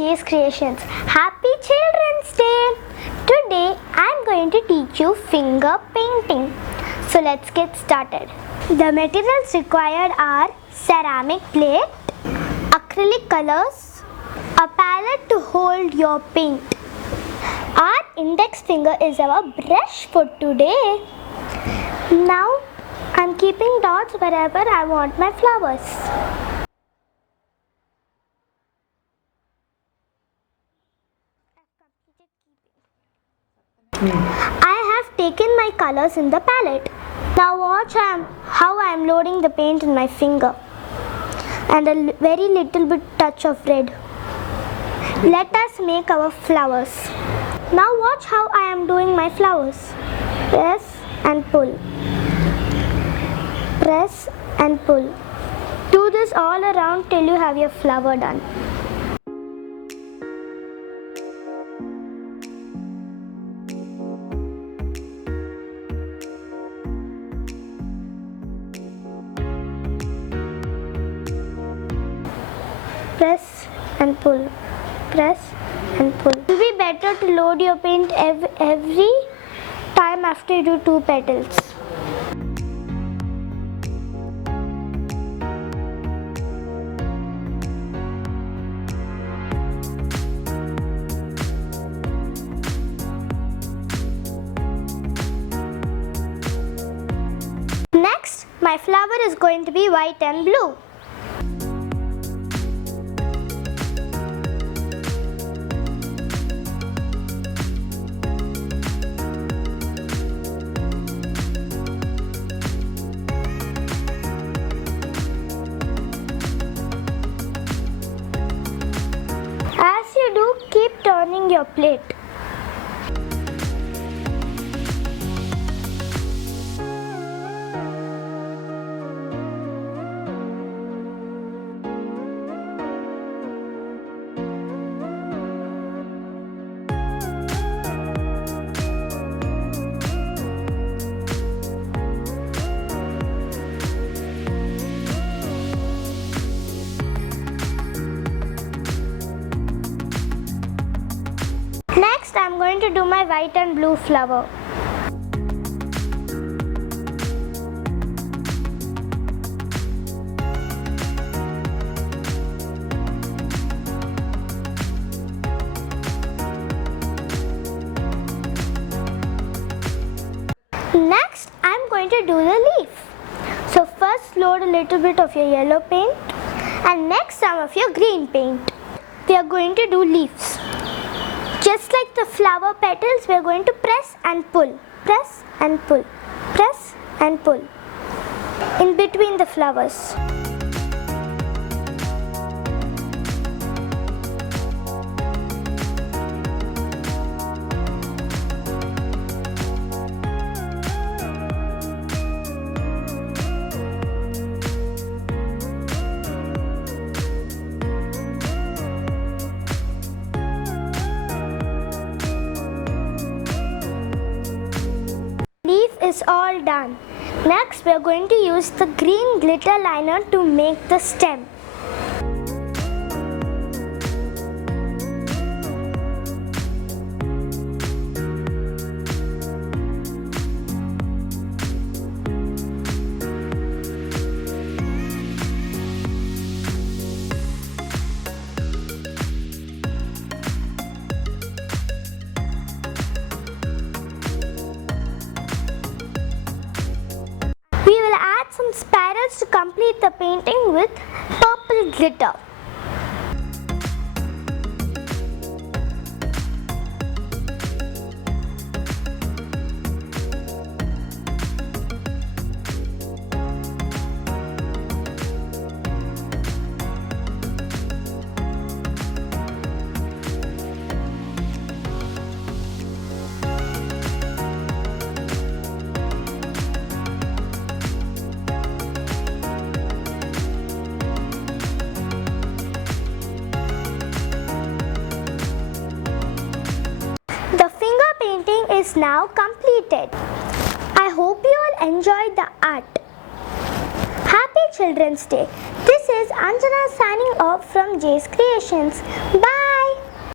J's Creations. Happy Children's Day! Today I am going to teach you finger painting. So let's get started. The materials required are ceramic plate, acrylic colors, a palette to hold your paint. Our index finger is our brush for today. Now I am keeping dots wherever I want my flowers. I have taken my colors in the palette. Now watch how I am loading the paint in my finger and a very little bit touch of red. Let us make our flowers. Now watch how I am doing my flowers. Press and pull. Press and pull. Do this all around till you have your flower done. Press and pull, press and pull. It will be better to load your paint every time after you do 2 petals. Next, my flower is going to be white and blue. As you do, keep turning your plate. Next, I am going to do my white and blue flower. Next, I am going to do the leaf. So first load a little bit of your yellow paint and next some of your green paint. We are going to do leaves. Just like the flower petals, we are going to press and pull, press and pull, press and pull in between the flowers. Is all done. Next, we are going to use the green glitter liner to make the stem. Some spirals to complete the painting with purple glitter. Is now completed. I hope you all enjoyed the art. Happy Children's Day. This is Anjana signing off from J's Creations. Bye.